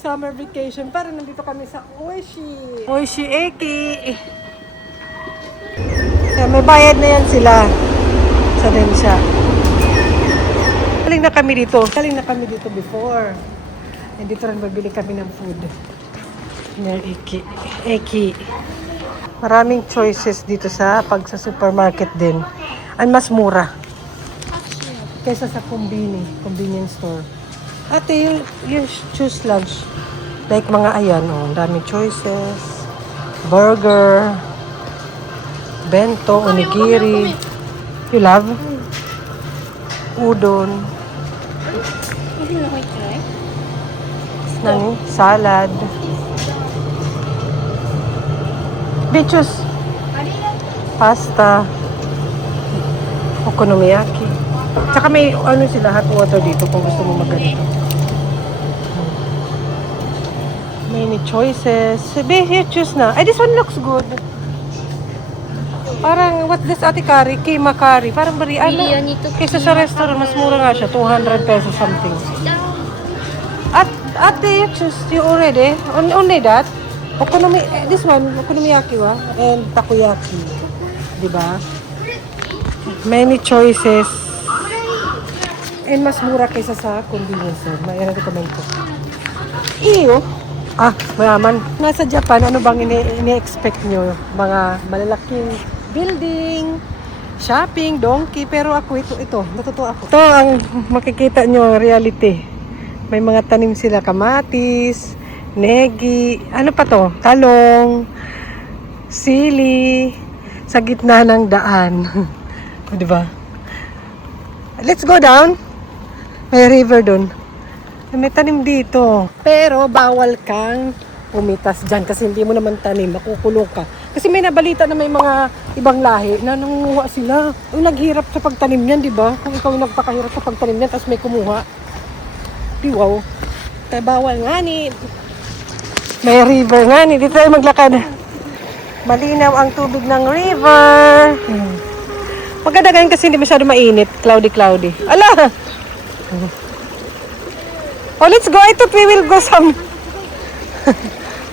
summer vacation. Parang nandito kami sa Oishi. Oishi Eki. May bayad na yan sila. Sa Densha. Galing na kami dito before. And dito rin babili kami ng food. Near Eki. Maraming choices dito sa supermarket din. And mas mura. Kaysa sa convenience store. Ate, you choose lunch. Like mga ayan, daming choices. Burger. Bento, onigiri. You love? Udon. Salad. Bichos. Pasta. Okonomiyaki. Tsaka may sila hot water dito kung gusto mo magganito. Many choices. Sabi, here, choose na. Ay, this one looks good. Parang, what's this ate curry? Kima curry. Parang kaysa sa restaurant, mas mura nga siya. 200 pesos something. Ate, you choose. You already? Only that? This one, okonomiyaki wa? And takoyaki. Diba? Many choices. And mas mura kaysa sa convenience store. May recommend ko. Iyo. Mayaman. Nasa Japan, ano bang ini-expect nyo? Mga malalaking building, shopping, donkey. Pero ako, ito. Natutuwa ako. Ito ang makikita nyo, reality. May mga tanim sila, kamatis, negi, ano pa to? Talong, sili, sa gitna ng daan. Diba? Let's go down. May river dun. May tanim dito. Pero bawal kang umitas dyan kasi hindi mo naman tanim. Makukulong ka. Kasi may nabalita na may mga ibang lahi na nangunguha sila. Yung naghirap sa pagtanim niyan, di ba? Kung ikaw yung nagpakahirap sa pagtanim niyan, tapos may kumuha. Di wow. Kaya bawal nga ni. May river nga ni. Dito tayo maglakad. Malinaw ang tubig ng river. Maganda ganyan kasi hindi masyado mainit. Cloudy. Ala! Oh, let's go. I thought we will go some...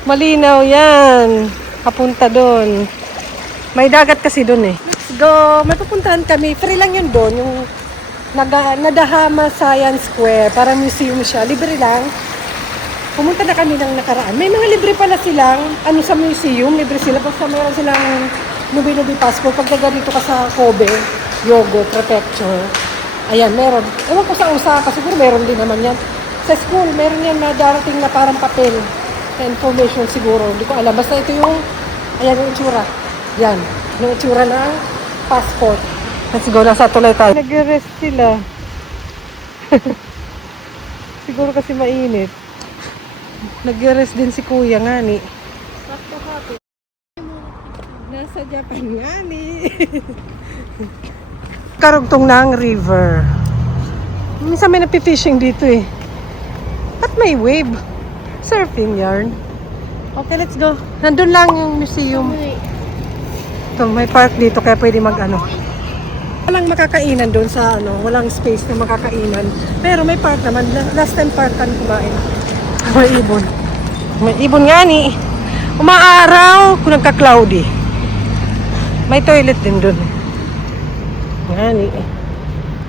Malinaw yan. Papunta doon. May dagat kasi doon eh. Let's go. May pupuntahan kami. Free lang yun doon. Yung Nadahama Science Square. Para museum siya. Libre lang. Pumunta na kami ng nakaraan. May mga libre pala silang sa museum. Libre sila. Basta meron silang nubi-nubi passport. Pag dito ka sa Kobe, Yogo, Prefecture. Ayan, meron. Ewan ko sa Osaka. Siguro meron din naman yan. Sa school, meron yan na darating na parang papel. Information siguro. Hindi ko alam. Basta ito yung, ayan yung itsura. Yan. Yung itsura ng passport. Let's go. Nasa tulay tayo. Nag-rest sila. Siguro kasi mainit. Nag-rest din si kuya nga ni. Nasa Japan nga ni. Karugtong ng river. Minsan may napifishing dito eh. At may wave. Surfing yarn. Okay, let's go. Nandun lang yung museum. Ito, may park dito kaya pwede walang makakainan doon sa walang space na makakainan. Pero may park naman. Last time park kan kumain. May ibon. May ibon nga ni. Umaaraw kung nagka-cloudy. May toilet din doon. Nga ni.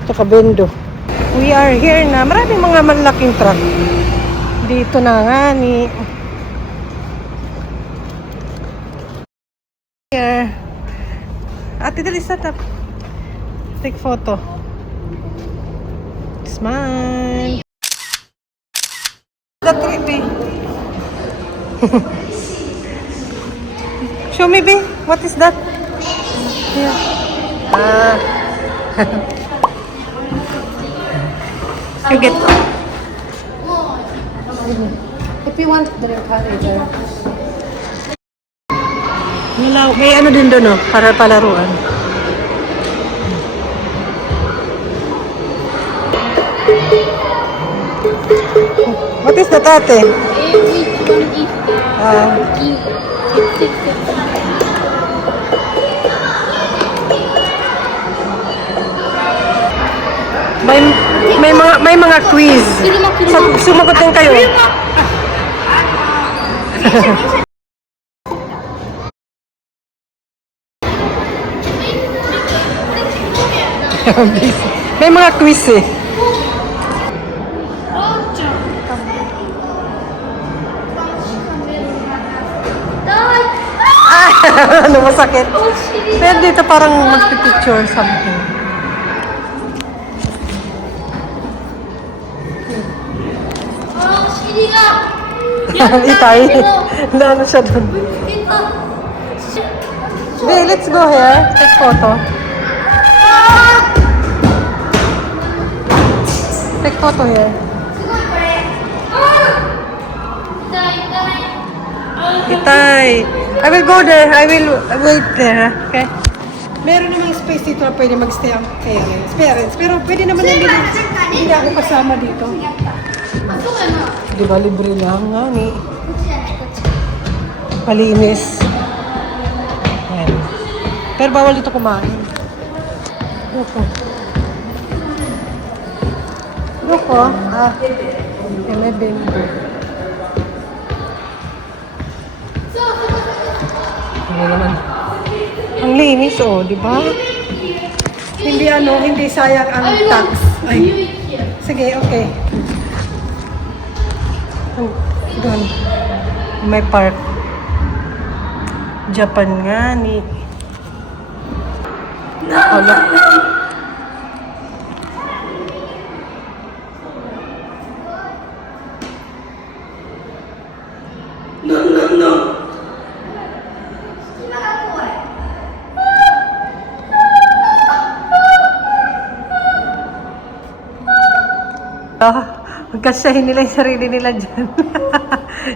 Ito kabendo. We are here na. Maraming mga malaking truck. Dito na nga ni. Here. Ate, dali sa tap. Take photo. Smile. The creepy. Show me, Bing. What is that? Here. You get. If you want, there are may din doon, para palaruan. What is that, ate? May mga quiz. Sumagot din kayo. May mga quiz eh. Ano masakit? Pero dito parang magpipicture something. Itay. Naano siya dun. Okay, let's go here. Take photo. Take photo here. Itay. I will go there. I will wait there. Okay? Meron namang space dito na pwede mag-stay ang parents. Pero pwede naman hindi ako kasama dito. Di ba libre lang nga ni. Malinis. Ayan. Pero bawal dito kumain. Loko. Loko? Ah. May bimbo. Ano naman? Ang linis oh, di ba? Hindi sayang ang tax. Ay. Sige, okay. Doon. May park. Japan nga ni. Hala. No. Magkasahin nila yung sarili nila dyan.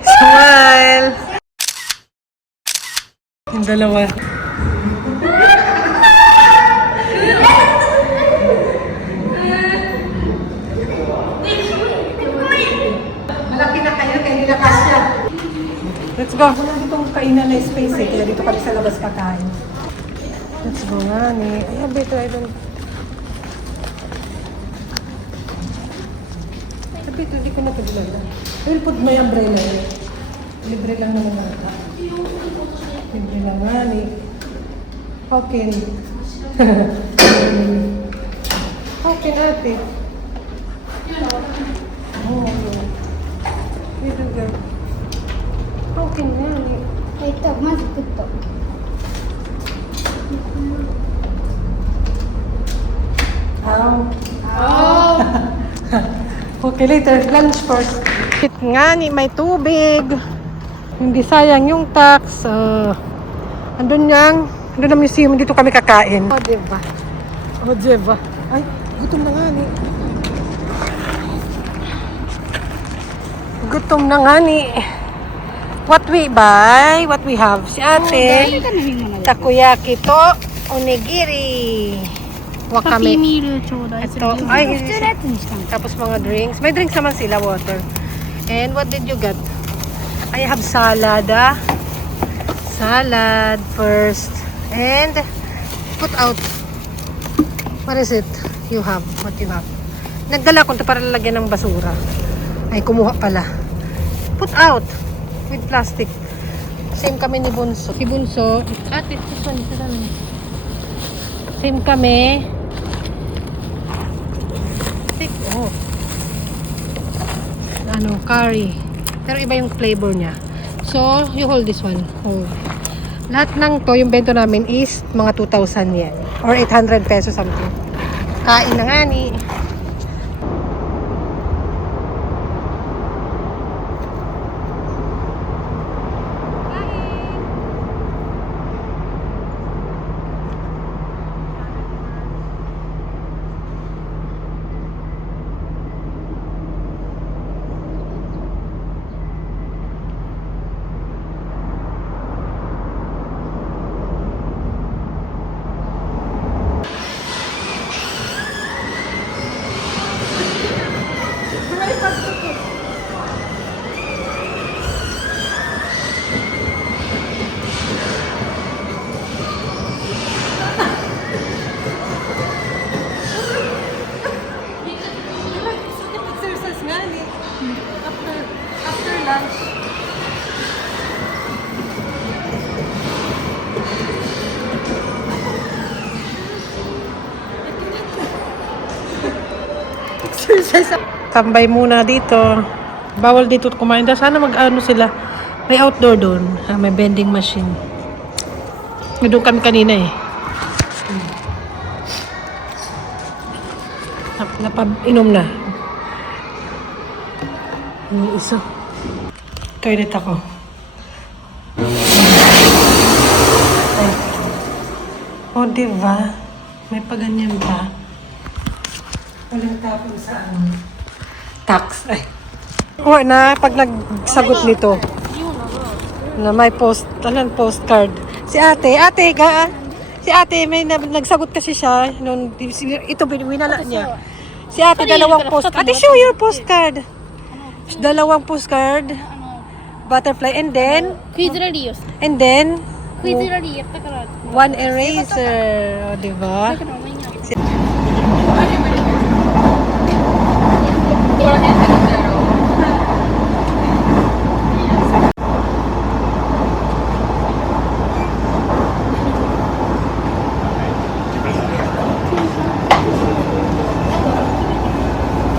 Smile! Yung dalawa. Malaki na kayo, kaya hindi na kasya. Let's go. Wala ditong kainan na space eh, kaya dito kami sa labas kakain. Let's go nga ni. Ay, beto, I don't... Sabi ito, hindi ko na ito bilala. I will put my umbrella here. Libre lang naman ata. Libre lang nga ni. Okay. Okay ate. Oh, dito ga. Okay nga ni. Ito, mas ito. Oh. Okay, later. Lunch first. Nga ni, may tubig. Hindi sayang yung tax. Andun ang museum. Dito kami kakain. Oh, diba? Oh, diba? Ay, gutom na nga ni. Gutom na nga ni. What we buy? What we have? Si ate. Takoyaki to. Onigiri. Wakame. Ito. Ay, tapos mga drinks. May drinks naman sila, water. And what did you get? I have salad, Salad first. And put out. What is it? You have. What you have? Nagdala ko ito para lalagyan ng basura. Ay, kumuha pala. Put out. With plastic. Same kami ni Bunso. Si Bunso. Ate, same kami. Oh. Curry. Pero iba yung flavor niya. So, you hold this one. Hold. Lahat ng to, yung bento namin is mga 2,000 yen. Or 800 pesos something. Kain na nga ni. Tambay muna dito. Bawal dito kumain. Sana mag-ano sila. May outdoor doon. May vending machine. Doon kami kanina eh. Napainom na. May isa. Toilet ako. Ay. O, diba? May paganyan pa. Walang tapon sa ano. Tax. Ay. O, na, pag nagsagot nito, na may postcard. Si ate, si ate, may nagsagot kasi siya. Ito, winala niya. Si ate, dalawang postcard. Ate, show your postcard. Dalawang postcard. Butterfly, and then, クイズラリーをand then, クイズラリーやったから one eraser. O, diba? だからお前にあげる